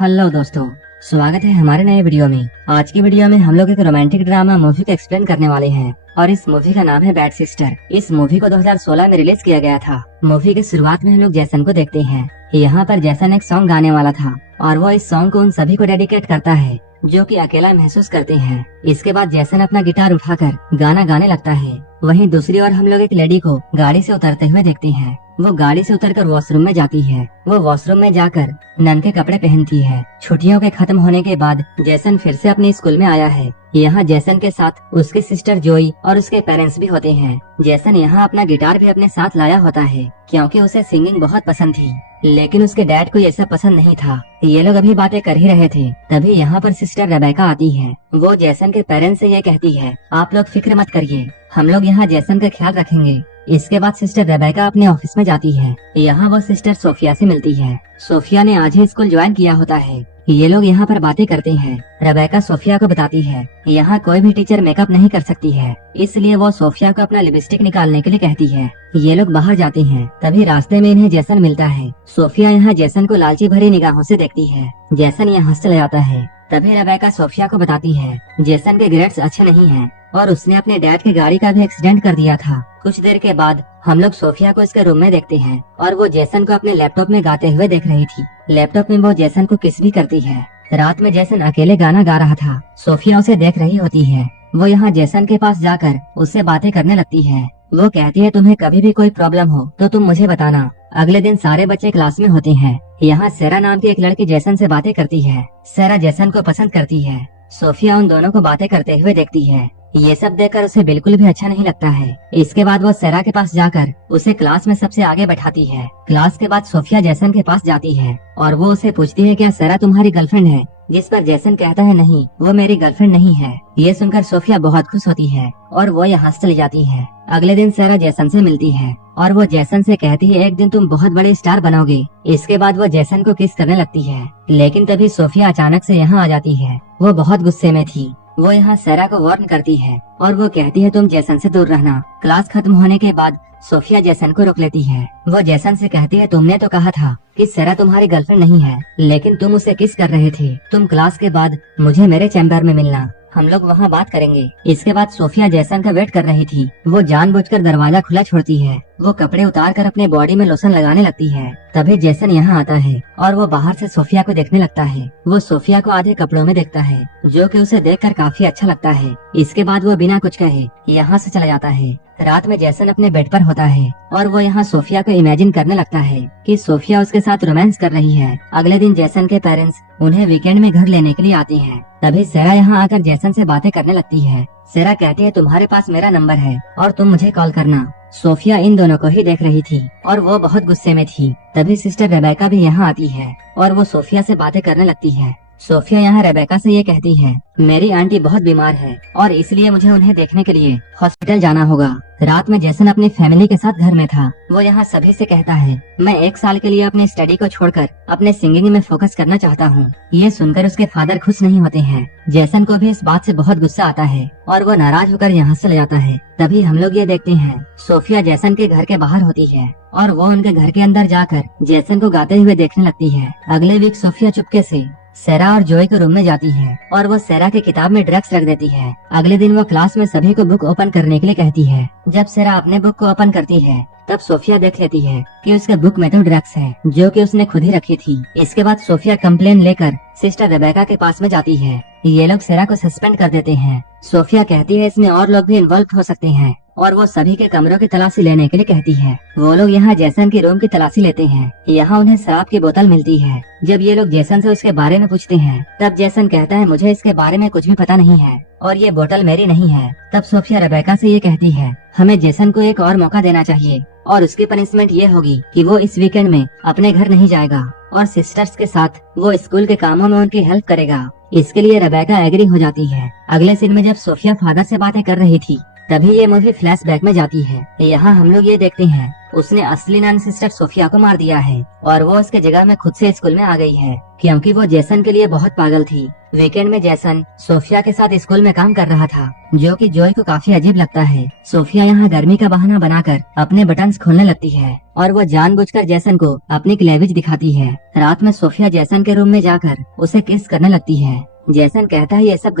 Hello दोस्तों, स्वागत है हमारे नए वीडियो में। आज की वीडियो में हम लोग एक रोमांटिक ड्रामा मूवी को एक्सप्लेन करने वाले हैं और इस मूवी का नाम है बैड सिस्टर। इस मूवी को 2016 में रिलीज किया गया था। मूवी की शुरुआत में हम लोग जैसन को देखते हैं। यहाँ पर जैसन एक सॉन्ग गाने वाला था और वो इस सॉन्ग को उन सभी को डेडिकेट करता है जो कि अकेला महसूस करते हैं। इसके बाद जैसन अपना गिटार उठाकर गाना गाने लगता है। वहीं दूसरी ओर हम लोग एक लेडी को गाड़ी से उतरते हुए देखते हैं। वो गाड़ी से उतरकर वॉशरूम में जाती है। वो वॉशरूम में जाकर नन के कपड़े पहनती है। छुट्टियों के खत्म होने के बाद जैसन फिर से अपने स्कूल में आया है। यहाँ जैसन के साथ उसकी सिस्टर जोई और उसके पेरेंट्स भी होते हैं। जैसन यहाँ अपना गिटार भी अपने साथ लाया होता है क्योंकि उसे सिंगिंग बहुत पसंद थी, लेकिन उसके डैड को ये सब पसंद नहीं था। ये लोग अभी बातें कर ही रहे थे, तभी यहाँ पर सिस्टर रेबेका आती है। वो जैसन के पेरेंट्स से ये कहती है, आप लोग फिक्र मत करिए, हम लोग यहाँ जैसन का ख्याल रखेंगे। इसके बाद सिस्टर रेबेका अपने ऑफिस में जाती है। यहाँ वो सिस्टर सोफिया से मिलती है। सोफिया ने आज ही स्कूल ज्वाइन किया होता है। ये लोग यहाँ पर बातें करते हैं। रेबेका सोफिया को बताती है यहाँ कोई भी टीचर मेकअप नहीं कर सकती है, इसलिए वो सोफिया को अपना लिपस्टिक निकालने के लिए कहती है। ये लोग बाहर जाते हैं, तभी रास्ते में इन्हें जैसन मिलता है। सोफिया यहाँ जैसन को लालची भरी निगाहों से देखती है। जैसन यहाँ हंस चला जाता है। तभी रेबेका सोफिया को बताती है जैसन के ग्रेड्स अच्छे नहीं हैं और उसने अपने डैड की गाड़ी का भी एक्सीडेंट कर दिया था। कुछ देर के बाद हम लोग सोफिया को इसके रूम में देखते हैं और वो जैसन को अपने लैपटॉप में गाते हुए देख रही थी। लैपटॉप में वो जैसन को किस भी करती है। रात में जैसन अकेले गाना गा रहा था। सोफिया उसे देख रही होती है। वो यहाँ जैसन के पास जाकर उससे बातें करने लगती है। वो कहती है तुम्हें कभी भी कोई प्रॉब्लम हो तो तुम मुझे बताना। अगले दिन सारे बच्चे क्लास में होते हैं। यहाँ सेरा नाम की एक लड़की जैसन से बातें करती है। सेरा जैसन को पसंद करती है। सोफिया उन दोनों को बातें करते हुए देखती है। ये सब देखकर उसे बिल्कुल भी अच्छा नहीं लगता है। इसके बाद वो सेरा के पास जाकर उसे क्लास में सबसे आगे बैठाती है। क्लास के बाद सोफिया जैसन के पास जाती है और वो उसे पूछती है क्या सेरा तुम्हारी गर्लफ्रेंड है, जिस पर जैसन कहता है नहीं, वो मेरी गर्लफ्रेंड नहीं है। ये सुनकर सोफिया बहुत खुश होती है और वो यहाँ चली जाती है। अगले दिन सेरा जैसन से मिलती है और वो जैसन से कहती है एक दिन तुम बहुत बड़े स्टार बनोगे। इसके बाद वो जैसन को किस करने लगती है, लेकिन तभी सोफिया अचानक से यहाँ आ जाती है। वो बहुत गुस्से में थी। वो यहाँ सेरा को वार्न करती है और वो कहती है तुम जैसन से दूर रहना। क्लास खत्म होने के बाद सोफिया जैसन को रोक लेती है। वो जैसन से कहती है तुमने तो कहा था कि सेरा तुम्हारी गर्लफ्रेंड नहीं है, लेकिन तुम उसे किस कर रहे थे। तुम क्लास के बाद मुझे मेरे चैम्बर में मिलना, हम लोग वहाँ बात करेंगे। इसके बाद सोफिया जैसन का वेट कर रही थी। वो जानबूझकर दरवाजा खुला छोड़ती है। वो कपड़े उतार कर अपने बॉडी में लोशन लगाने लगती है। तभी जैसन यहाँ आता है और वो बाहर से सोफिया को देखने लगता है। वो सोफिया को आधे कपड़ों में देखता है जो कि उसे देखकर काफी अच्छा लगता है। इसके बाद वो बिना कुछ कहे यहाँ से चला जाता है। रात में जैसन अपने बेड पर होता है और वो यहाँ सोफिया को इमेजिन करने लगता है कि सोफिया उसके साथ रोमांस कर रही है। अगले दिन जैसन के पेरेंट्स उन्हें वीकेंड में घर लेने के लिए आते हैं। तभी सेरा यहाँ आकर जैसन से बातें करने लगती है। सेरा कहती है तुम्हारे पास मेरा नंबर है और तुम मुझे कॉल करना। सोफिया इन दोनों को ही देख रही थी और वो बहुत गुस्से में थी। तभी सिस्टर रेबेका भी यहाँ आती है और वो सोफिया से बातें करने लगती है। सोफिया यहाँ रेबेका से ये कहती है मेरी आंटी बहुत बीमार है और इसलिए मुझे उन्हें देखने के लिए हॉस्पिटल जाना होगा। रात में जैसन अपनी फैमिली के साथ घर में था। वो यहाँ सभी से कहता है मैं 1 साल के लिए अपनी स्टडी को छोड़कर अपने सिंगिंग में फोकस करना चाहता हूँ। ये सुनकर उसके फादर खुश नहीं होते हैं। जैसन को भी इस बात से बहुत गुस्सा आता है और वो नाराज होकर यहाँ से चले जाता है। तभी हम लोग ये देखते हैं सोफिया जैसन के घर के बाहर होती है और वो उनके घर के अंदर जाकर जैसन को गाते हुए देखने लगती है। अगले वीक सोफिया चुपके से सेरा और जोई के रूम में जाती है और वो सेरा की किताब में ड्रग्स रख देती है। अगले दिन वो क्लास में सभी को बुक ओपन करने के लिए कहती है। जब सेरा अपने बुक को ओपन करती है तब सोफिया देख लेती है कि उसके बुक में तो ड्रग्स है जो कि उसने खुद ही रखी थी। इसके बाद सोफिया कंप्लेन लेकर सिस्टर रेबेका के पास में जाती है। ये लोग सेरा को सस्पेंड कर देते हैं। सोफिया कहती है इसमें और लोग भी इन्वॉल्व हो सकते हैं और वो सभी के कमरों की तलाशी लेने के लिए कहती है। वो लोग यहाँ जैसन के रूम की तलाशी लेते हैं। यहाँ उन्हें शराब की बोतल मिलती है। जब ये लोग जैसन से उसके बारे में पूछते हैं तब जैसन कहता है मुझे इसके बारे में कुछ भी पता नहीं है और ये बोतल मेरी नहीं है। तब सोफिया रेबेका से ये कहती है हमें जैसन को एक और मौका देना चाहिए और उसकी पनिशमेंट ये होगी कि वो इस वीकेंड में अपने घर नहीं जाएगा और सिस्टर्स के साथ वो स्कूल के कामों में उनकी हेल्प करेगा। इसके लिए रेबेका एग्री हो जाती है। अगले सीन में जब सोफिया फादर से बातें कर रही थी तभी ये मूवी फ्लैशबैक में जाती है। यहाँ हम लोग ये देखते हैं उसने असली नन सिस्टर सोफिया को मार दिया है और वो उसके जगह में खुद से स्कूल में आ गई है, क्योंकि वो जेसन के लिए बहुत पागल थी। वीकेंड में जेसन सोफिया के साथ स्कूल में काम कर रहा था, जो कि जॉय को काफी अजीब लगता है। सोफिया यहाँ गर्मी का बहाना बनाकर अपने बटन्स खोलने लगती है और वो जानबूझकर जेसन को अपनी क्लेविज दिखाती है। रात में सोफिया जेसन के रूम में जाकर उसे किस करने लगती है। जेसन कहता है ये सब